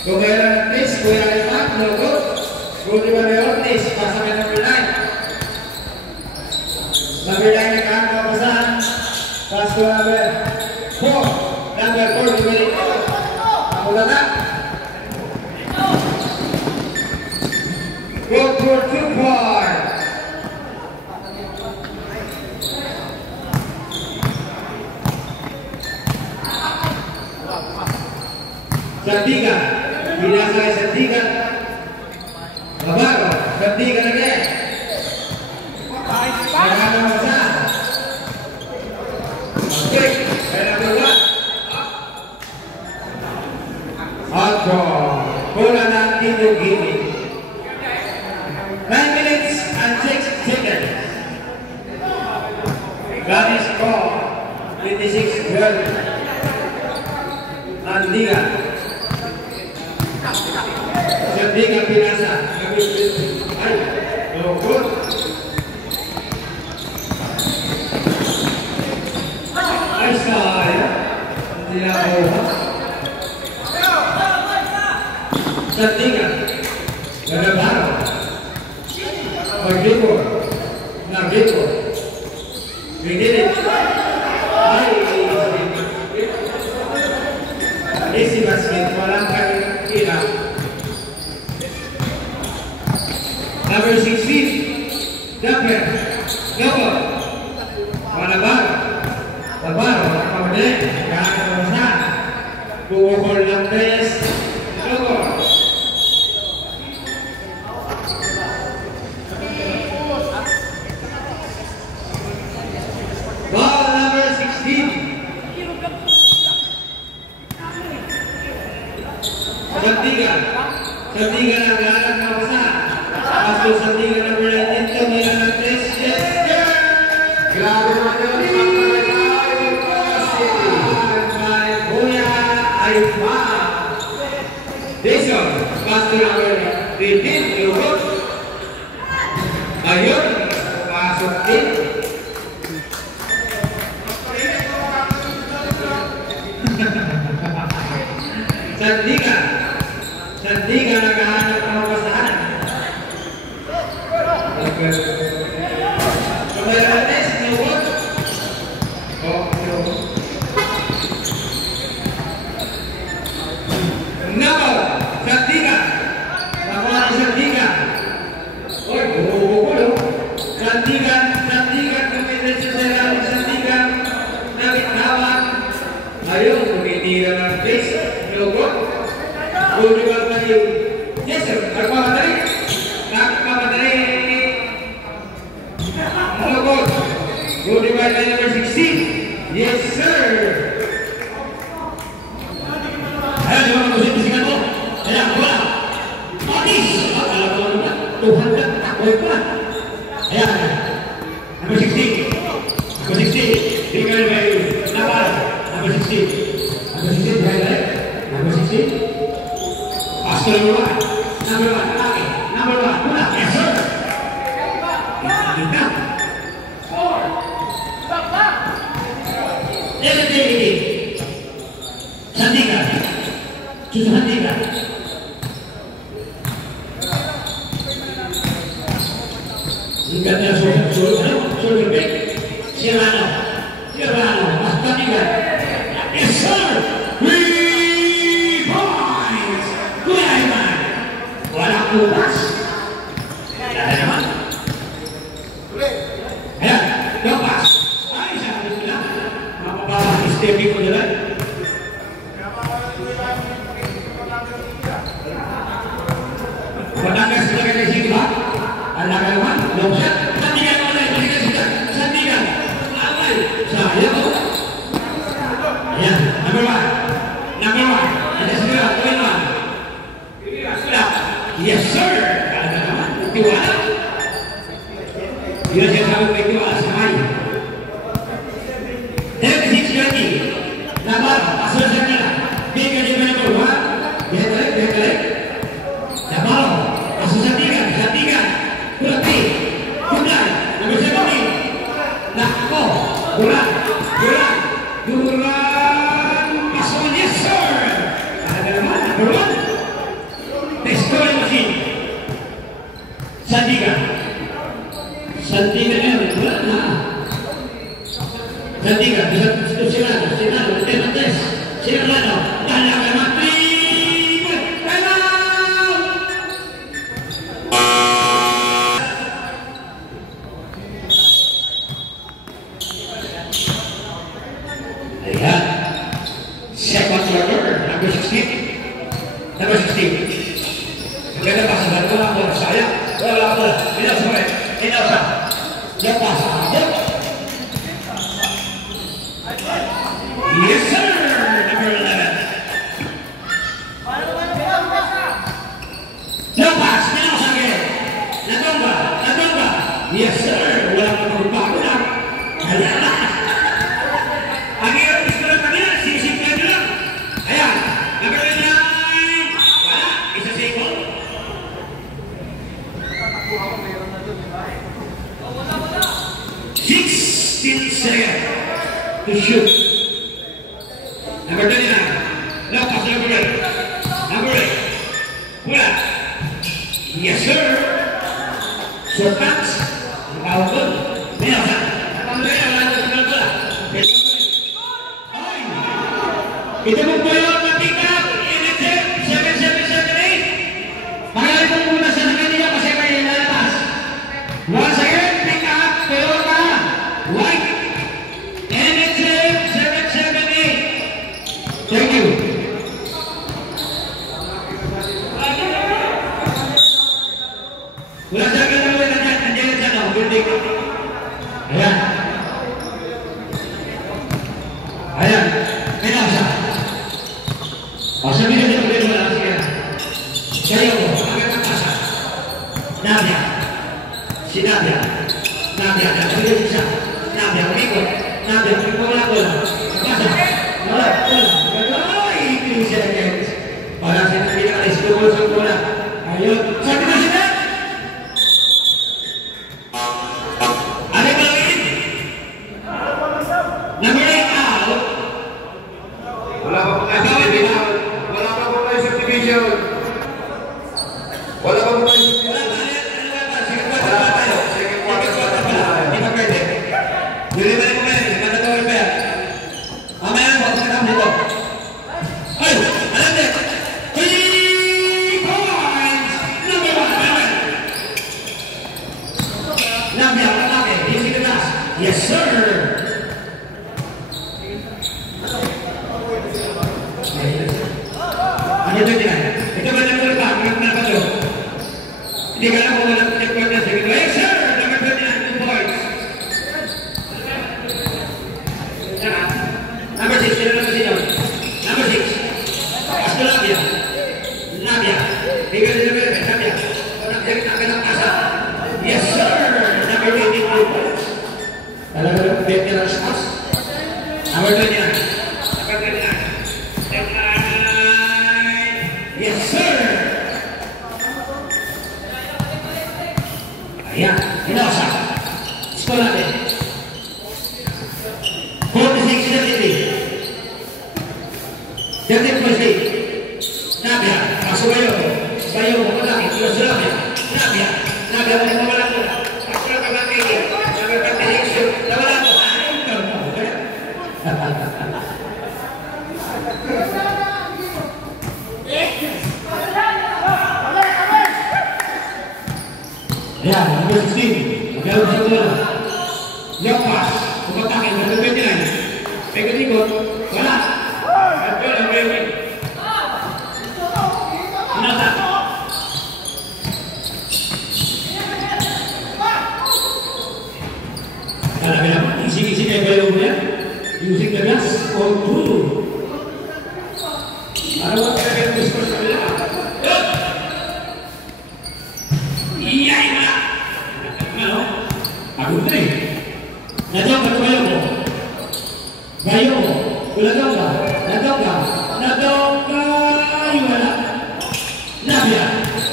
Kemudian Ortiz, Kuya Iman, no good. Good di Mario Ortiz, pasang ke number 9. Number 9 nagkakapasan. Pass to number 4. Number 4, bumalik. Nakuha na. Good for 2 points. Santiga, binasa kay Santiga. Navarro, Santiga lagi. Nagkakaroon mo siya. Break, kaya nakuha. Outro, bola ng Tito Gini. 9 minutes and 6 seconds. Gani score, 26-12. Santiga. Santiga binasa. Ay, lukot. Ay, saya. Tidak boleh. Santiga. Ada baru. Begitu. Nah, begitu. Begini. Ay, isi basket walang kira. Number 16, Dapper, Gabo, Malabaro, kemudian Kakarosan, Bukol ng Tres, Gabo. Ball number 16. Santiga ng lahat ng kapasan. Pasok Santiga ng Berlin, tumira ng 3. Yes, sir! Grabe naman yun. My Kuya Iman. Jason, pasok ng Berlin, lukot. Ayun, pasok din. Santiga naghahanap ng kapasahan. Kemudian Newwood. Oh, Nabo, Santiga. Nakuha ni Santiga. Oy, buko-buko. Santiga, kemudian Santiga. Nagitawan. Ayun, tumitira ng base. Newwood. Budiwal pa rin. Yes, sir. Nagpapadali. Budiwal na number 16. Yes, sir. Ayan, di ba mag-usip-usikan mo? Ayan, wala. Otis! Alam ko na. 200. Takoy ko na. Ayan. Number 16. Number 16. Bigay by Naval. Number 16. Number 16. Number 16. Pastor number 1. Number 1. Okay. Number 1. Una. Yes, sir. Kita. 4. Everything. Santiga. Susu Santiga. Ingatnya suruh back. Serrano. Santiga. Yes, sir. Lupas. Ada naman. Ayan, lepas. Ay, sabi sila. Mapapawa stepping ko nila. Panagas sila kaya sila, ba? Alaga naman, long shot. Santiga naman na, balikan sila. Santiga. Alay, sayang ko. Ayan, number 1. Number 1. Ada sila, point 1. Yes, sir. Talaga naman. Tiwala. Yun siya sabi may tiwala sa kayo. 36-20. Nabar. Pasal sa kanila. Bigyan niya number 1. Balik. Nabar. Pasal sa 3. Kurati. Kundan. Number 17. Nako. Bulan. Turan Pason, yes sir! Ada naman, number 1. The scoring machine. Sandiga. Sandiga na yun, wala na. Sandiga, Sinado, Temantes, Sinalano, talaga naman, ayan. Second quarter, number 16. Number 16. Maganda pa sa bato lang po. Sayang. Wala po. Inaw sa mga. Inaw sa. Yan pa. Yan. Yes sir. Number 11. No pass. Inaw sa akin. Natomba. Natomba. Yes sir. Wala pa magbago na. Ang hirap gusto lang kanina, sinisipyan nyo lang. Ayan, number 9. Wala, isa sa ikon. 16 seconds to shoot. Number 29. No pass, number 8. Number 8. Wala. Yes sir. Short pass. Ang tawag doon. Mayroon. Ito mo po yun na pick up, NHF 7778. Pangalan po muna sa kanila kasi may lalabas. Once again, pick up, pelota, white, NHF 778. Thank you. Wala sa akin na ulit nandiyan sa ano, building. Ayan. Ayan. Pinasa. O sabihin niyo kung wala siya. Kayo mo, agad ang pasa. Nabia. Si Nabia. Nabia, nabia siya. Nabia, umikot. Nabia, wala ko lang. Pasa. Wala. Ay, ipin siya agad. Para sinabi na kalis ko sa bola. Ayun. Sabi na siya. Ano ba rin? Number 8 out. Wala pa po tayo subdivision. Wala pa po tayo second quarter pa tayo. Hindi pa pwede. Bili ba ko ngayon? Matatuloy pa yan. Mamaya mo, sa kami dito. Ay! Alam din! 3 points! Number 1! Nabia, matake. Easy to pass. Yes, sir! Ano ito din? Ito ba naman ba? Hindi ka lang kung walang pinagpag na sige. Yes, sir! Number 29, 2 points. Number 6, sino naman sino? Number 6. Pasto Nabia. Nabia. Bigyan din naman namin. Nabia. Walang sakit na pinang kasa. Yes, sir! Number 18, 2 points. Talaga lang, veteran spots. Number 29. Number 29. Yes, sir! Ayan, inasa. Score natin. 46-73. 13-8. Nabia, pasok kayo. Bayo, mamalaki. Tulas sa Nabia. Nabia. Nabia, mamalaki mo. Pasok lang mamalaki. Number 56. Nawala mo. Ay, ikaw mo. Ayan, number 16. Magalaw sa bola. Yung pass. Kumatakin. Number 29. Pagkatikot. Wala. At yun, ang gawin. Inata. Talaga naman. Isig-isig kayo ba yung yan? Using the gas or true. Ano ba talaga yung gusto sa kanila? Iyay mo na! Ano? Agod na eh. Nadong ka tumayo mo. Bayo mo. Kuladong ka. Nadong ka. Nadong ka. Yung wala. Nabia.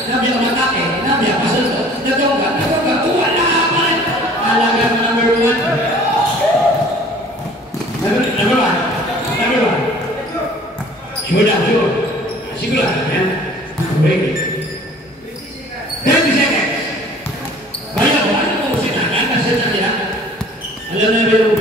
Nabia matake. Nabia pasal ko. Nadong ka. Nadong ka. Wala pa rin. Alaga mo number 1. Number 1. Tama ba? Sure na, sure. Sigurado, yan. Ready. 30 seconds. Bayaw, ano mo sinakan? Nasa nila? Alam na ba yung